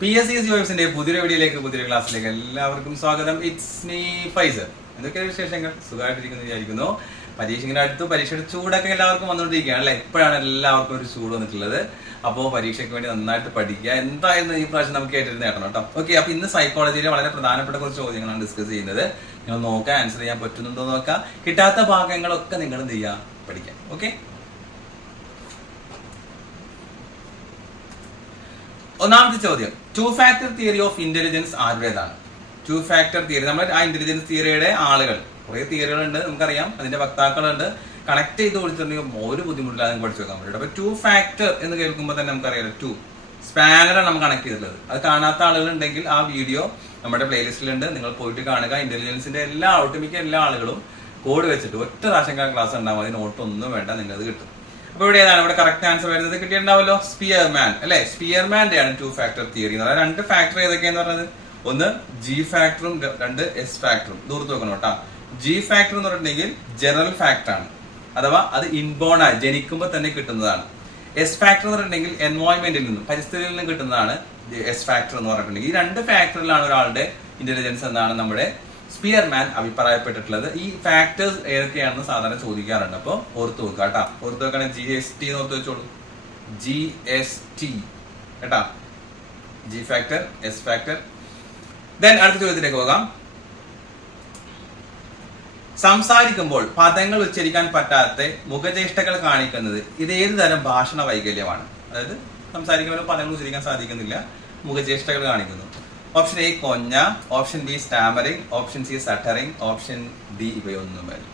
P S C S യുഎഫിന്റെ പുതിയ വീഡിയോയിലേക്ക് പുതിയ ക്ലാസ്സിലേക്ക് എല്ലാവർക്കും സ്വാഗതം. ഇറ്റ്സ് മീ ഫൈസർ എന്തൊക്കെയാണ് വിശേഷങ്ങൾ? സുഖമായിട്ടിരിക്കുന്നു വിചാരിക്കുന്നു. പരീക്ഷ ഇങ്ങനെ അടുത്ത് പരീക്ഷയുടെ ചൂടൊക്കെ എല്ലാവർക്കും വന്നുകൊണ്ടിരിക്കുകയാണ് അല്ലെ? ഇപ്പോഴാണ് എല്ലാവർക്കും ഒരു ചൂട് വന്നിട്ടുള്ളത്. അപ്പോൾ പരീക്ഷയ്ക്ക് വേണ്ടി നന്നായിട്ട് പഠിക്കുക. എന്തായിരുന്നു ഈ പ്രാവശ്യം നമുക്ക് കേട്ടിരുന്ന നേട്ടണം കേട്ടോ. ഓക്കെ അപ്പൊ ഇന്ന് സൈക്കോളജിയിലെ വളരെ പ്രധാനപ്പെട്ട കുറച്ച് ചോദ്യങ്ങളാണ് ഡിസ്കസ് ചെയ്യുന്നത്. നിങ്ങൾ നോക്കാൻ ആൻസർ ചെയ്യാൻ പറ്റുന്നുണ്ടോ നോക്കുക നോക്കാം. കിട്ടാത്ത ഭാഗങ്ങളൊക്കെ നിങ്ങൾ എന്ത് ചെയ്യുക? പഠിക്കാം ഓക്കെ ഒന്നാമത്തെ ചോദ്യം. Two factor theory of intelligence ആരുടേതാണ്? ടു ഫാക്ടർ തിയറി നമ്മൾ ആ ഇന്റലിജൻസ് തിയറിയുടെ ആളുകൾ. കുറെ തിയറികളുണ്ട് നമുക്കറിയാം. അതിന്റെ വക്താക്കളുണ്ട്. കണക്ട് ചെയ്ത് കൊടുത്തിട്ടുണ്ടെങ്കിൽ ഒരു ബുദ്ധിമുട്ടില്ലാതെ നമുക്ക് പഠിച്ചു വെക്കാൻ പറ്റും അപ്പൊ ടു ഫാക്ടർ എന്ന് കേൾക്കുമ്പോൾ തന്നെ നമുക്കറിയാലോ ടു സ്പാനറാണ് നമ്മൾ കണക്ട് ചെയ്തിട്ടുള്ളത്. അത് കാണാത്ത ആളുകളുണ്ടെങ്കിൽ ആ വീഡിയോ നമ്മുടെ പ്ലേലിസ്റ്റിലുണ്ട് നിങ്ങൾ പോയിട്ട് കാണുക. ഇന്റലിജൻസിന്റെ എല്ലാ ഒട്ടുമിക്ക എല്ലാ ആളുകളും കോഡ് വെച്ചിട്ട് ഒറ്റ പ്രാവശ്യം ക്ലാസ് ഉണ്ടാവും അതിന് നോട്ട് ഒന്നും വേണ്ട. അത് കിട്ടും. അപ്പൊ ഇവിടെ ഏതാണ്? ഇവിടെ കറക്റ്റ് ആൻസർ വരുന്നത് കിട്ടിയിട്ടുണ്ടാവല്ലോ. സ്പിയർമാൻ അല്ലെ? സ്പിയർമാന്റെ ആണ് ടു ഫാക്ടർ തിയറി എന്ന് പറയുന്നത്. രണ്ട് ഫാക്ടർ ഏതൊക്കെയാന്ന് പറഞ്ഞത്? ഒന്ന് ജി ഫാക്ടറും രണ്ട് എസ് ഫാക്ടറും ദൂരത്ത് നോക്കണം കേട്ടോ. ജി ഫാക്ടർ എന്ന് പറഞ്ഞിട്ടുണ്ടെങ്കിൽ ജനറൽ ഫാക്ടർ ആണ്. അഥവാ അത് ഇൻബോൺ ആയി ജനിക്കുമ്പോൾ തന്നെ കിട്ടുന്നതാണ്. എസ് ഫാക്ടർ എന്ന് പറഞ്ഞിട്ടുണ്ടെങ്കിൽ എൻവോയ്മെന്റിൽ നിന്നും പരിസ്ഥിതിയിൽ നിന്നും കിട്ടുന്നതാണ് എസ് ഫാക്ടർ എന്ന് പറഞ്ഞിട്ടുണ്ടെങ്കിൽ. ഈ രണ്ട് ഫാക്ടറിലാണ് ഒരാളുടെ ഇന്റലിജൻസ് എന്നാണ് നമ്മുടെ സ്പിയർമാൻ അഭിപ്രായപ്പെട്ടിട്ടുള്ളത്. ഈ ഫാക്ടേഴ്സ് ഏതൊക്കെയാണെന്ന് സാധാരണ ചോദിക്കാറുണ്ട്. അപ്പോൾ ഓർത്ത് വെക്കുക കേട്ടാ. ഓർത്ത് വെക്കണേ ജി എസ് ടി എന്ന് ഓർത്ത് വെച്ചോളൂ. ജി എസ് ടി കേട്ടാ? G factor S factor then അടുത്ത ചോദ്യത്തിലേക്ക് പോകാം. സംസാരിക്കുമ്പോൾ പദങ്ങൾ ഉച്ചരിക്കാൻ പറ്റാത്ത മുഖചേഷ്ടകൾ കാണിക്കുന്നത് ഇത് ഏത് തരം ഭാഷണ വൈകല്യമാണ്? അതായത് സംസാരിക്കുമ്പോൾ പദങ്ങൾ ഉച്ചരിക്കാൻ സാധിക്കുന്നില്ല മുഖചേഷ്ടകൾ കാണിക്കുന്നു. Option A കൊഞ്ഞ. Option B stammering option C stuttering option D ഇവയൊന്നുമല്ല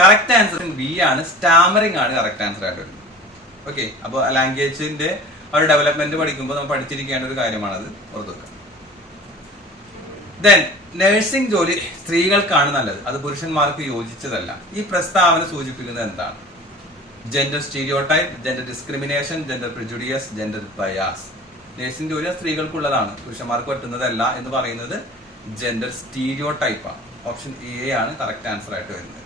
correct answer B ആണ്. സ്റ്റാമറിംഗ് ആണ് കറക്റ്റ് ആൻസർ ആയിട്ട് വരുന്നത്. ഓക്കെ അപ്പോൾ ലാംഗ്വേജിന്റെ ഒരു ഡെവലപ്മെന്റ് പഠിക്കുമ്പോൾ നമ്മൾ പഠിച്ചിരിക്കേണ്ട ഒരു കാര്യമാണത്. ഓർത്ത് വെക്കുക ദെൻ നഴ്സിംഗ് ജോലി സ്ത്രീകൾക്കാണ് നല്ലത്. അത് പുരുഷന്മാർക്ക് യോജിച്ചതല്ല. ഈ പ്രസ്താവന സൂചിപ്പിക്കുന്നത് എന്താണ്? Gender stereotype gender discrimination gender prejudice gender bias nursing ജോലി സ്ത്രീകൾക്കുള്ളതാണ്. പുരുഷന്മാർക്ക് പറ്റുന്നതല്ല എന്ന് പറയുന്നത് ജെൻഡർ സ്റ്റീരിയോ ടൈപ്പാണ് ഓപ്ഷൻ എ ആണ് കറക്റ്റ് ആൻസർ ആയിട്ട് വരുന്നത്.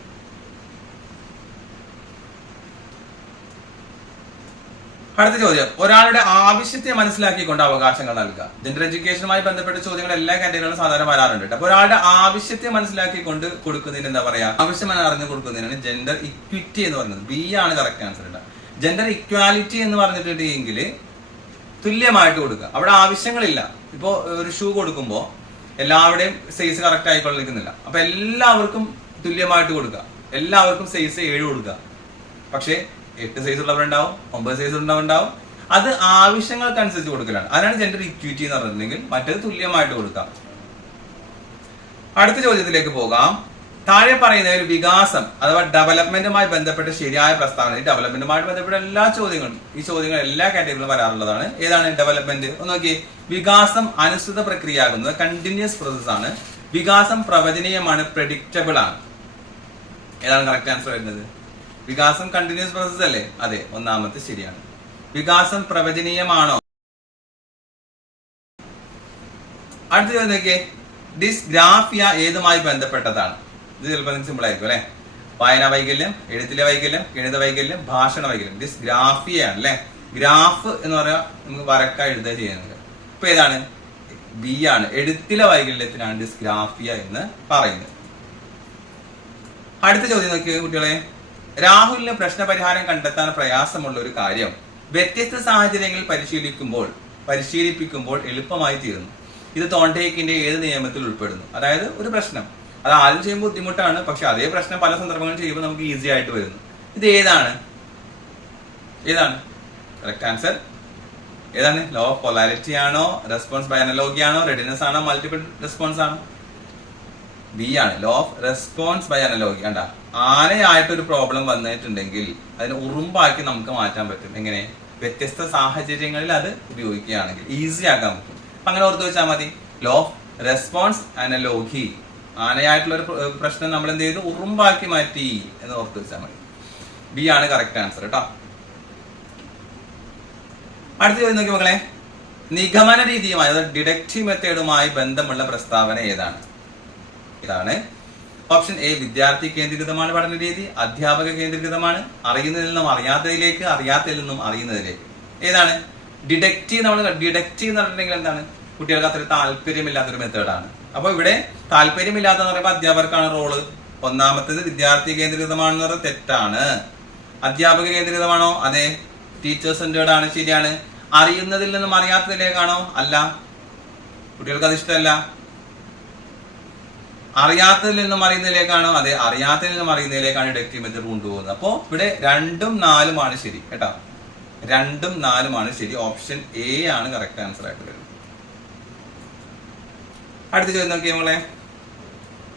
അടുത്ത ചോദ്യം. ഒരാളുടെ ആവശ്യത്തെ മനസ്സിലാക്കിക്കൊണ്ട് അവകാശങ്ങൾ നൽകുക. ജെൻഡർ എഡ്യൂക്കേഷനുമായി ബന്ധപ്പെട്ട ചോദ്യങ്ങൾ എല്ലാ കാറ്റഗറികളും സാധാരണ വരാറുണ്ട്. അപ്പൊ ഒരാളുടെ ആവശ്യത്തെ മനസ്സിലാക്കിക്കൊണ്ട് കൊടുക്കുന്നതിന് എന്താ പറയാ? ആവശ്യം അറിഞ്ഞു കൊടുക്കുന്നതിനാണ് ജെൻഡർ ഇക്വിറ്റി എന്ന് പറയുന്നത്. ബി ആണ് കറക്റ്റ് ആൻസർ ജെൻഡർ ഇക്വാലിറ്റി എന്ന് പറഞ്ഞിട്ടുണ്ടെങ്കിൽ തുല്യമായിട്ട് കൊടുക്കുക. അവിടെ ആവശ്യങ്ങളില്ല. ഇപ്പോ ഒരു ഷൂ കൊടുക്കുമ്പോൾ എല്ലാവരുടെയും സൈസ് കറക്റ്റ് ആയിക്കൊള്ളിക്കുന്നില്ല അപ്പൊ എല്ലാവർക്കും തുല്യമായിട്ട് കൊടുക്കുക. എല്ലാവർക്കും സൈസ് ഏഴ് കൊടുക്കുക. പക്ഷേ എട്ട് സൈസ് ഉള്ളവരുണ്ടാവും ഒമ്പത് സൈസ് ഉള്ളവരുണ്ടാവും അത് ആവശ്യങ്ങൾക്കനുസരിച്ച് കൊടുക്കലാണ്. അതിനാണ് ജെൻഡർ ഇക്വിറ്റി എന്ന് പറഞ്ഞിട്ടുണ്ടെങ്കിൽ മറ്റേത് തുല്യമായിട്ട് കൊടുക്കാം അടുത്ത ചോദ്യത്തിലേക്ക് പോകാം. താഴെ പറയുന്ന ഒരു വികാസം അഥവാ ഡെവലപ്മെന്റുമായി ബന്ധപ്പെട്ട ശരിയായ പ്രസ്താവന ഈ ഡെവലപ്മെന്റുമായി ബന്ധപ്പെട്ട എല്ലാ ചോദ്യങ്ങളും ഈ ചോദ്യങ്ങൾ എല്ലാ കാറ്റഗറിയിലും വരാറുള്ളതാണ്. ഏതാണ് ഡെവലപ്മെന്റ് നോക്കി വികാസം അനുസൃത പ്രക്രിയയാകുന്നത് കണ്ടിന്യൂസ് പ്രോസസ് ആണ്. വികാസം പ്രവചനീയമാണ് പ്രഡിക്റ്റബിൾ ആണ്. ഏതാണ് കറക്റ്റ് ആൻസർ വരുന്നത്? വികാസം കണ്ടിന്യൂസ് പ്രോസസ് അല്ലേ? അതെ ഒന്നാമത്തെ ശരിയാണ്. വികാസം പ്രവചനീയമാണോ? അടുത്ത ചോദ്യം നോക്കിയേ. ഡിസ്ഗ്രാഫിയ ഏതുമായി ബന്ധപ്പെട്ടതാണ്? ഇത് ചിലപ്പോൾ നിങ്ങൾക്ക് സിമ്പിൾ ആയിരിക്കും അല്ലെ? വായന വൈകല്യം എഴുത്തിലെ വൈകല്യം ഗണിത വൈകല്യം ഭാഷണ വൈകല്യം. ഡിസ്ഗ്രാഫിയ ഗ്രാഫിയാണ് അല്ലെ? ഗ്രാഫ് എന്ന് പറയാ നമുക്ക് വരക്ക എഴുതുക ചെയ്യുന്നത്. ഇപ്പൊ ഏതാണ്? ബി ആണ്. എഴുത്തിലെ വൈകല്യത്തിനാണ് ഡിസ്ഗ്രാഫിയ എന്ന് പറയുന്നത്. അടുത്ത ചോദ്യം നോക്കിയ കുട്ടികളെ. രാഹുലിന് പ്രശ്നപരിഹാരം കണ്ടെത്താൻ പ്രയാസമുള്ള ഒരു കാര്യം. വ്യത്യസ്ത സാഹചര്യങ്ങളിൽ പരിശീലിക്കുമ്പോൾ പരിശീലിപ്പിക്കുമ്പോൾ എളുപ്പമായി തീരുന്നു. ഇത് തോണ്ടേക്കിന്റെ ഏത് നിയമത്തിൽ ഉൾപ്പെടുന്നു? അതായത് ഒരു പ്രശ്നം. അത് ആദ്യം ചെയ്യുമ്പോൾ ബുദ്ധിമുട്ടാണ് പക്ഷെ അതേ പ്രശ്നം പല സന്ദർഭങ്ങളിൽ ചെയ്യുമ്പോൾ നമുക്ക് ഈസി ആയിട്ട് വരുന്നു. ഇത് ഏതാണ്? ഏതാണ്? കറക്റ്റ് ആൻസർ ഏതാണ്? ലോ ഓഫ് പൊളാരിറ്റി ആണോ? റെസ്പോൺസ് ബൈ അനലോഗി ആണോ? റെഡിനെസ് ആണോ? മൾട്ടിപ്പിൾ റെസ്പോൺസ് ആണോ? ബി ആണ്. Law of response by analogy കണ്ട? ആനയായിട്ട് ഒരു പ്രോബ്ലം വന്നിട്ടുണ്ടെങ്കിൽ അതിനെ ഉറുമ്പാക്കി നമുക്ക് മാറ്റാൻ പറ്റും. എങ്ങനെ? വ്യത്യസ്ത സാഹചര്യങ്ങളിൽ അത് ഉപയോഗിക്കുകയാണെങ്കിൽ. ഈസി ആക്കാൻ പറ്റും. അങ്ങനെ ഓർത്ത് വെച്ചാൽ മതി. ലോ ഓഫ് റെസ്പോൺസ് അനലോഗി ആനയായിട്ടുള്ള ഒരു പ്രശ്നം നമ്മൾ എന്ത് ചെയ്തു ഉറുമ്പാക്കി മാറ്റി എന്ന് ഓർത്ത് വെച്ചാൽ മതി. ബി ആണ് കറക്റ്റ് ആൻസർ കേട്ടോ അടുത്ത ചോദ്യം നോക്കി മക്കളെ. നിഗമന രീതിയുമായി അതായത് ഡിഡക്റ്റീവ് മെത്തേഡുമായി ബന്ധമുള്ള പ്രസ്താവന ഏതാണ്? ഇതാണ്. ഓപ്ഷൻ എ വിദ്യാർത്ഥി കേന്ദ്രീകൃതമാണ് പഠന രീതി. അധ്യാപക കേന്ദ്രീകൃതമാണ്. അറിയുന്നതിൽ നിന്നും അറിയാത്തതിലേക്ക് അറിയാത്തതിൽ നിന്നും അറിയുന്നതിലേക്ക്. ഏതാണ്? ഡിഡക്റ്റീവ് നമ്മൾ ഡിഡക്റ്റീവ് എന്ന് പറഞ്ഞിട്ടുണ്ടെങ്കിൽ എന്താണ്? കുട്ടികൾക്ക് അത്ര താല്പര്യമില്ലാത്തൊരു മെത്തേഡാണ് അപ്പൊ ഇവിടെ താല്പര്യമില്ലാത്ത പറയുമ്പോൾ അധ്യാപകർക്കാണ് റോൾ. ഒന്നാമത്തേത് വിദ്യാർത്ഥി കേന്ദ്രീകൃതമാണെന്ന് തെറ്റാണ്. അധ്യാപക കേന്ദ്രീകൃതമാണോ? അതെ. ടീച്ചർ സെന്റേർഡ് ആണ് ശരിയാണ്. അറിയുന്നതിൽ നിന്നും അറിയാത്തതിലേക്കാണോ? അല്ല. കുട്ടികൾക്ക് അത് ഇഷ്ടമല്ല. അറിയാത്തതിൽ നിന്നും അറിയുന്നതിലേക്കാണോ? അതെ അറിയാത്തതിൽ നിന്നും അറിയുന്നതിലേക്കാണ് ഡിഡക്റ്റീവ് മെത്തേഡ് കൊണ്ടുപോകുന്നത്. അപ്പോ ഇവിടെ രണ്ടും നാലുമാണ് ശരി കേട്ടോ. രണ്ടും നാലുമാണ് ശരി. ഓപ്ഷൻ എ ആണ് കറക്റ്റ് ആൻസർ ആയിട്ട് വരുന്നത് അടുത്ത ചോദ്യം നോക്കിയേ നമ്മളെ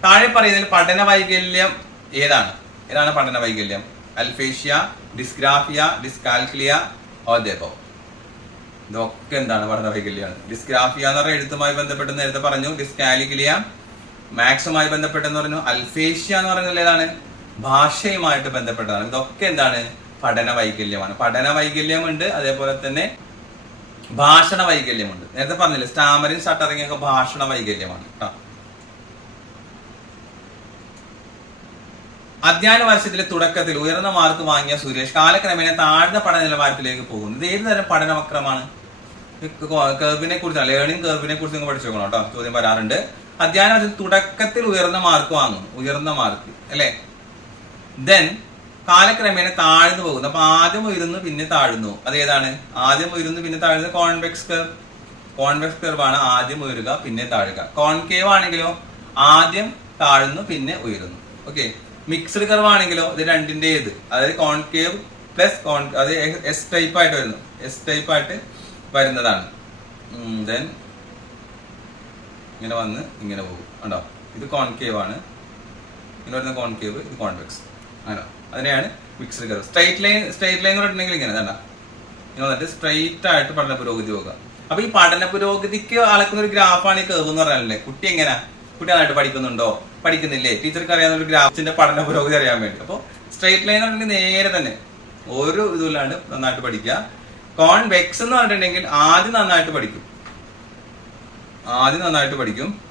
താഴെ പറയുന്നതിൽ പഠന വൈകല്യം ഏതാണ്? ഏതാണ് പഠന വൈകല്യം? അൽഫേഷ്യ ഡിസ്ഗ്രാഫിയ ഡിസ്കാൽക്ലിയ ഓദേബോ ഇതൊക്കെ എന്താണ് പഠന വൈകല്യമാണ്? ഡിസ്ഗ്രാഫിയ എന്ന് പറഞ്ഞാൽ എഴുത്തുമായി ബന്ധപ്പെട്ട് നേരത്തെ പറഞ്ഞു ഡിസ്കാലിക്ലിയ മാത്സുമായി ബന്ധപ്പെട്ടെന്ന് പറഞ്ഞു അൽഫേഷ്യ എന്ന് പറയുന്നത് ഏതാണ്? ഭാഷയുമായിട്ട് ബന്ധപ്പെട്ടതാണ്. ഇതൊക്കെ എന്താണ്? പഠന വൈകല്യമാണ്. പഠന വൈകല്യമുണ്ട് അതേപോലെ തന്നെ ഭാഷണ വൈകല്യമുണ്ട്. നേരത്തെ പറഞ്ഞില്ലേ സ്റ്റാമറിങ് ഷട്ടറിങ് ഒക്കെ ഭാഷണ വൈകല്യമാണ്. കേട്ടോ അധ്യയന വർഷത്തിലെ തുടക്കത്തിൽ ഉയർന്ന മാർക്ക് വാങ്ങിയ സുരേഷ് കാലക്രമേണ താഴ്ന്ന പഠന നിലവാരത്തിലേക്ക് പോകുന്നു. ഇത് ഏത് തരം പഠനവക്രമാണ്? കർവിനെ കുറിച്ചാണ് ലേണിംഗ് കർവിനെ കുറിച്ച് നിങ്ങൾ പഠിച്ചു നോക്കണം കേട്ടോ ചോദ്യം വരാറുണ്ട്. അധ്യയന വർഷത്തിൽ തുടക്കത്തിൽ ഉയർന്ന മാർക്ക് വാങ്ങുന്നു. ഉയർന്ന മാർക്ക് അല്ലെ? ദെൻ കാലക്രമേണ താഴ്ന്നു പോകുന്നു. അപ്പൊ ആദ്യം ഉയരുന്നു പിന്നെ താഴ്ന്നു. അത് ഏതാണ്? ആദ്യം ഉയരുന്നു പിന്നെ താഴ്ന്നു. കോൺവെക്സ് കർവ് കോൺവെക്സ് കർവ് ആണ് ആദ്യം ഉയരുക പിന്നെ താഴുക. കോൺകേവ് ആണെങ്കിലോ ആദ്യം താഴ്ന്നു പിന്നെ ഉയരുന്നു. ഓക്കെ മിക്സ്ഡ് കർവ് ആണെങ്കിലോ ഇത് രണ്ടിന്റെ ഏത്? അതായത് കോൺകേവ് പ്ലസ് കോൺ അത് എസ് ടൈപ്പ് ആയിട്ട് വരുന്നു. എസ് ടൈപ്പ് ആയിട്ട് വരുന്നതാണ്. ദെൻ ഇങ്ങനെ വന്ന് ഇങ്ങനെ പോകും. കണ്ടോ? ഇത് കോൺകേവ് ആണ്. ഇങ്ങനെ വരുന്ന കോൺകേവ് ഇത് കോൺവെക്സ്. അങ്ങനെ. അതിനെയാണ് mixed curve straight line straight line എന്ന് പറഞ്ഞിട്ടുണ്ടെങ്കിൽ ഇങ്ങനെ വേണ്ട ഇങ്ങനെ വന്നിട്ട് സ്ട്രൈറ്റ് ആയിട്ട് പഠന പുരോഗതി പോകുക അപ്പൊ ഈ പഠന പുരോഗതിക്ക് അളക്കുന്ന ഒരു ഗ്രാഫാണ് ഈ കർവ് എന്ന് പറഞ്ഞാലേ കുട്ടി എങ്ങനെ? കുട്ടി നന്നായിട്ട് പഠിക്കുന്നുണ്ടോ? പഠിക്കുന്നില്ലേ? ടീച്ചർക്ക് അറിയാവുന്ന ഒരു ഗ്രാഫിന്റെ പഠന പുരോഗതി അറിയാൻ വേണ്ടി. അപ്പോൾ സ്ട്രൈറ്റ് ലൈൻ പറഞ്ഞിട്ടുണ്ടെങ്കിൽ നേരെ തന്നെ ഒരു ഇതുമില്ലാണ്ട് നന്നായിട്ട് പഠിക്കുക. കോൺവെക്സ് എന്ന് പറഞ്ഞിട്ടുണ്ടെങ്കിൽ ആദ്യം നന്നായിട്ട് പഠിക്കും. ആദ്യം നന്നായിട്ട് പഠിക്കും.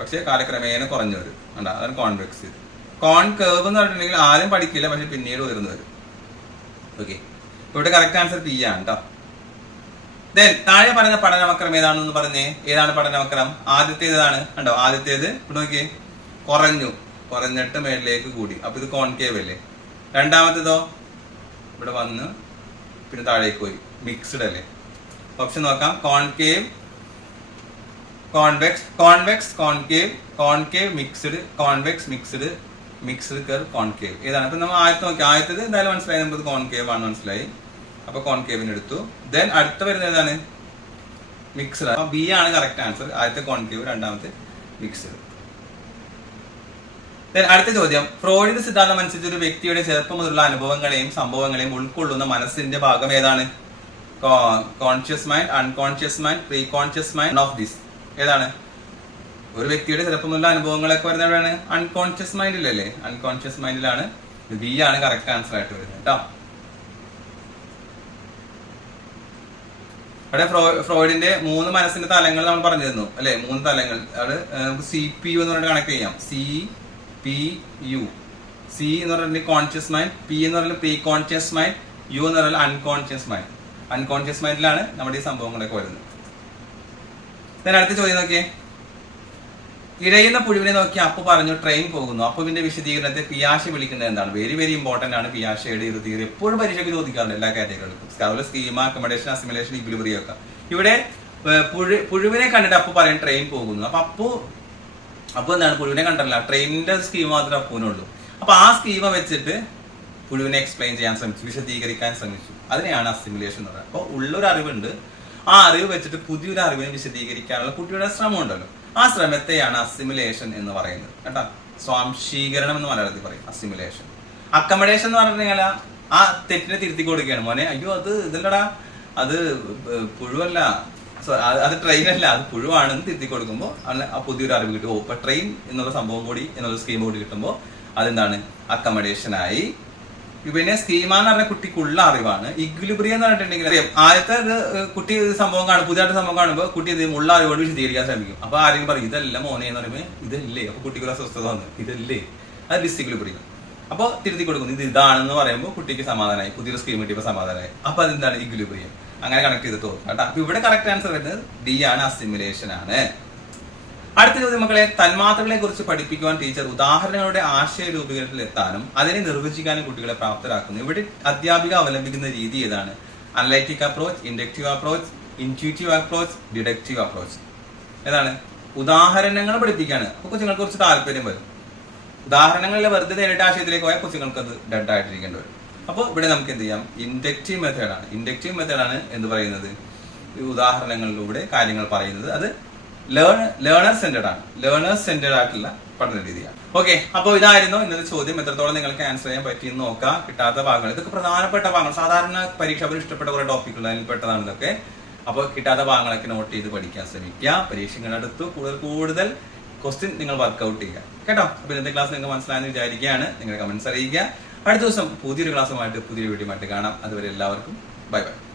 പക്ഷേ കാലക്രമേണ കുറഞ്ഞു വരും. അതാണ് കോൺവെക്സ് കോൺ കേർവ് എന്ന് പറഞ്ഞിട്ടുണ്ടെങ്കിൽ ആദ്യം പഠിക്കില്ല പക്ഷെ പിന്നീട് ഉയർന്നു വരും. ഓക്കെ ഇവിടെ കറക്റ്റ് ആൻസർ പി ആണ് കേട്ടോ താഴെ പറഞ്ഞ പഠനവക്രം ഏതാണെന്ന് പറഞ്ഞേ? ഏതാണ് പഠനവക്രം? ആദ്യത്തേത് ഏതാണ്? കണ്ടോ? ആദ്യത്തേത് ഇവിടെ നോക്കിയേ. കുറഞ്ഞു. കുറഞ്ഞിട്ട് മേളിലേക്ക് കൂടി. അപ്പൊ ഇത് കോൺകേവ് അല്ലേ? രണ്ടാമത്തേതോ? ഇവിടെ വന്ന് പിന്നെ താഴേക്ക് പോയി. മിക്സ്ഡ് അല്ലേ? ഓപ്ഷൻ നോക്കാം. Concave convex convex concave concave mixed convex mixed mixed curve concave ഏതാണ് അപ്പൊ നമ്മൾ ആദ്യത്തെ നോക്കി. ആദ്യത്തേത് എന്തായാലും മനസ്സിലായി. നമുക്ക് കോൺകേവ് ആണ് മനസ്സിലായി. അപ്പൊ കോൺകേവിന് എടുത്തു. ദെൻ അടുത്ത വരുന്നത് ഏതാണ്? മിക്സ്ഡ് അപ്പൊ ബി ആണ് കറക്റ്റ് ആൻസർ ആദ്യത്തെ കോൺകേവ് രണ്ടാമത്തെ മിക്സ്ഡ് ദെൻ അടുത്ത ചോദ്യം. ഫ്രോയിഡിന്റെ സിദ്ധാന്തം അനുസരിച്ച് ഒരു വ്യക്തിയുടെ ചെറുപ്പം മുതലുള്ള അനുഭവങ്ങളെയും സംഭവങ്ങളെയും ഉൾക്കൊള്ളുന്ന മനസ്സിന്റെ ഭാഗം ഏതാണ്? Conscious mind unconscious mind preconscious mind of this ഏതാണ്? ഒരു വ്യക്തിയുടെ ചിലപ്പോൾ നല്ല അനുഭവങ്ങളൊക്കെ വരുന്നവരാണ് അൺകോൺഷ്യസ് മൈൻഡിലല്ലേ അൺകോൺഷ്യസ് മൈൻഡിലാണ് ബി ആണ് കറക്റ്റ് ആൻസർ ആയിട്ട് വരുന്നത് കേട്ടോ അവിടെ ഫ്രോ- ഫ്രോയിഡിന്റെ മൂന്ന് മനസ്സിന്റെ തലങ്ങൾ നമ്മൾ പറഞ്ഞിരുന്നു അല്ലെ? മൂന്ന് തലങ്ങൾ. അത് നമുക്ക് സി പി യു എന്ന് പറഞ്ഞിട്ട് കണക്ട് ചെയ്യാം. സി പി യു സി എന്ന് പറഞ്ഞാൽ കോൺഷ്യസ് മൈൻഡ് പി എന്ന് പറഞ്ഞാൽ പ്രീ കോൺഷ്യസ് മൈൻഡ് യു എന്ന് പറഞ്ഞാൽ അൺകോൺഷ്യസ് മൈൻഡ് അൺകോൺഷ്യസ് മൈൻഡിലാണ് നമ്മുടെ ഈ സംഭവങ്ങളൊക്കെ വരുന്നത്. അടുത്ത ചോദ്യം നോക്കിയേ. ഇഴയുന്ന പുഴുവിനെ നോക്കി അപ്പു പറഞ്ഞു ട്രെയിൻ പോകുന്നു. അപ്പുവിന്റെ വിശദീകരണത്തെ പിയാശ വിളിക്കുന്നത് എന്താണ്? വെരി വെരി ഇമ്പോർട്ടന്റ് ആണ് പിയാശയുടെ ഇത് തിയറി എപ്പോഴും പരീക്ഷയ്ക്ക് ചോദിക്കാറുണ്ട് എല്ലാ കാറ്റഗറികൾക്കും സ്കീമ അക്കോമഡേഷൻ അസിമുലേഷൻ ഇക്വിലിബ്രി ഒക്കെ. ഇവിടെ പുഴു പുഴുവിനെ കണ്ടിട്ട് അപ്പു പറയും ട്രെയിൻ പോകുന്നു. അപ്പൊ അപ്പു അപ്പൊ എന്താണ്? പുഴുവിനെ കണ്ടല്ല ട്രെയിനിന്റെ സ്കീം മാത്രമേ അപ്പുവിനുള്ളൂ. അപ്പൊ ആ സ്കീമ വെച്ചിട്ട് പുഴുവിനെ എക്സ്പ്ലെയിൻ ചെയ്യാൻ ശ്രമിച്ചു വിശദീകരിക്കാൻ ശ്രമിച്ചു. അതിനെയാണ് അസിമുലേഷൻ എന്ന് പറയുന്നത്. അപ്പോൾ ഉള്ളൊരു അറിവുണ്ട് ആ അറിവ് വെച്ചിട്ട് പുതിയൊരു അറിവിനെ വിശദീകരിക്കാനുള്ള കുട്ടിയുടെ ശ്രമം ഉണ്ടല്ലോ ആ ശ്രമത്തെയാണ് അസിമുലേഷൻ എന്ന് പറയുന്നത്. കേട്ടോ? സ്വാംശീകരണം എന്ന് മലയാളത്തിൽ പറയും അസിമുലേഷൻ അക്കമഡേഷൻ എന്ന് പറഞ്ഞാൽ ആ തെറ്റിനെ തിരുത്തി കൊടുക്കുകയാണ്. മോനെ അയ്യോ അത് ഇതല്ലടാ. അത് പുഴുവല്ല. അത് ട്രെയിൻ അല്ല അത് പുഴുവാണെന്ന് തിരുത്തി കൊടുക്കുമ്പോൾ ആ പുതിയൊരു അറിവ് കിട്ടും. ഓ ഇപ്പൊ ട്രെയിൻ എന്നുള്ള സംഭവം കൂടി എന്നുള്ള സ്കീം കൂടി കിട്ടുമ്പോൾ അതെന്താണ്? അക്കമഡേഷൻ പിന്നെ സ്കീമ എന്ന് പറഞ്ഞ കുട്ടിക്കുള്ള അറിവാണ്. ഇഗ്ലിബ്രിയ എന്ന് പറഞ്ഞിട്ടുണ്ടെങ്കിൽ അറിയാം. ആദ്യത്തെ കുട്ടി സംഭവം കാണും പുതിയതായിട്ട് സംഭവം കാണുമ്പോൾ കുട്ടി ഇത് ഉള്ള അറിവോട് വിശദീകരിക്കാൻ ശ്രമിക്കും. അപ്പൊ ആരെങ്കിലും പറയും ഇതല്ല മോനെ എന്ന് പറയുമ്പോൾ ഇതല്ലേ? അപ്പൊ കുട്ടിക്കുള്ള അസ്വസ്ഥത വന്നു ഇതല്ലേ? അത് ഡിസ്ഗ്ലിബ്രിയ അപ്പൊ തിരുത്തി കൊടുക്കുന്നു ഇത് ഇതാണെന്ന് പറയുമ്പോൾ കുട്ടിക്ക് സമാധാനമായി പുതിയൊരു സ്കീം കിട്ടിയപ്പോൾ സമാധാനമായി അപ്പൊ അതെന്താണ് ഇഗ്ലുബ്രിയം? അങ്ങനെ കണക്ട് ചെയ്തിട്ട് തോന്നും. കേട്ടോ? അപ്പൊ ഇവിടെ കറക്റ്റ് ആൻസർ വരുന്നത് ഡി ആണ് അസിമുലേഷൻ ആണ്. അടുത്ത ചോദ്യം മക്കളെ തന്മാത്രകളെ കുറിച്ച് പഠിപ്പിക്കുവാൻ ടീച്ചർ ഉദാഹരണങ്ങളുടെ ആശയ രൂപീകരണത്തിൽ എത്താനും അതിനെ നിർവചിക്കാനും കുട്ടികളെ പ്രാപ്തരാക്കുന്നു. ഇവിടെ അധ്യാപിക അവലംബിക്കുന്ന രീതി ഏതാണ്? Analytic approach inductive approach intuitive approach deductive approach ഏതാണ്? ഉദാഹരണങ്ങൾ പഠിപ്പിക്കുകയാണ് അപ്പൊ കുഞ്ഞുങ്ങൾക്ക് കുറച്ച് താല്പര്യം വരും. ഉദാഹരണങ്ങളിൽ വെറുതെ നേരിട്ട് ആശയത്തിലേക്ക് പോയാൽ കുഞ്ഞുങ്ങൾക്ക് അത് ഡെഡ് ആയിട്ടിരിക്കേണ്ടി വരും. അപ്പോൾ ഇവിടെ നമുക്ക് എന്ത് ചെയ്യാം? ഇൻഡക്റ്റീവ് മെത്തേഡാണ് ഇൻഡക്റ്റീവ് മെത്തേഡാണ് എന്ന് പറയുന്നത്? ഈ ഉദാഹരണങ്ങളിലൂടെ കാര്യങ്ങൾ പറയുന്നത്. അത് ലേൺ ലേണർ ആണ്. ലേണേഴ്സ് സെന്റേഡ് ആയിട്ടുള്ള പഠന രീതിയാണ്. ഓക്കെ അപ്പോൾ ഇതായിരുന്നു ഇന്നത്തെ ചോദ്യം. എത്രത്തോളം നിങ്ങൾക്ക് ആൻസർ ചെയ്യാൻ പറ്റിയെന്ന് നോക്കാം. കിട്ടാത്ത ഭാഗങ്ങൾ. ഇതൊക്കെ പ്രധാനപ്പെട്ട ഭാഗങ്ങൾ. സാധാരണ പരീക്ഷ ഇഷ്ടപ്പെട്ട കുറേ ടോപ്പിക്കുകൾ അതിൽ പെട്ടതാണ് ഇതൊക്കെ അപ്പോൾ കിട്ടാത്ത ഭാഗങ്ങളൊക്കെ നോട്ട് ചെയ്ത് പഠിക്കാൻ ശ്രമിക്കുക. പരീക്ഷകളടുത്ത് കൂടുതൽ കൂടുതൽ ക്വസ്റ്റ്യൻ നിങ്ങൾ വർക്ക്ഔട്ട് ചെയ്യുക. കേട്ടോ? അപ്പൊ ഇന്നത്തെ ക്ലാസ് നിങ്ങൾക്ക് മനസ്സിലായെന്ന് വിചാരിക്കുകയാണ്. നിങ്ങളുടെ കമന്റ്സ് അറിയിക്കുക. അടുത്ത ദിവസം പുതിയൊരു ക്ലാസ്സുമായിട്ട് പുതിയൊരു വീഡിയോ ആയിട്ട് കാണാം. അതുവരെ എല്ലാവർക്കും ബൈ ബൈ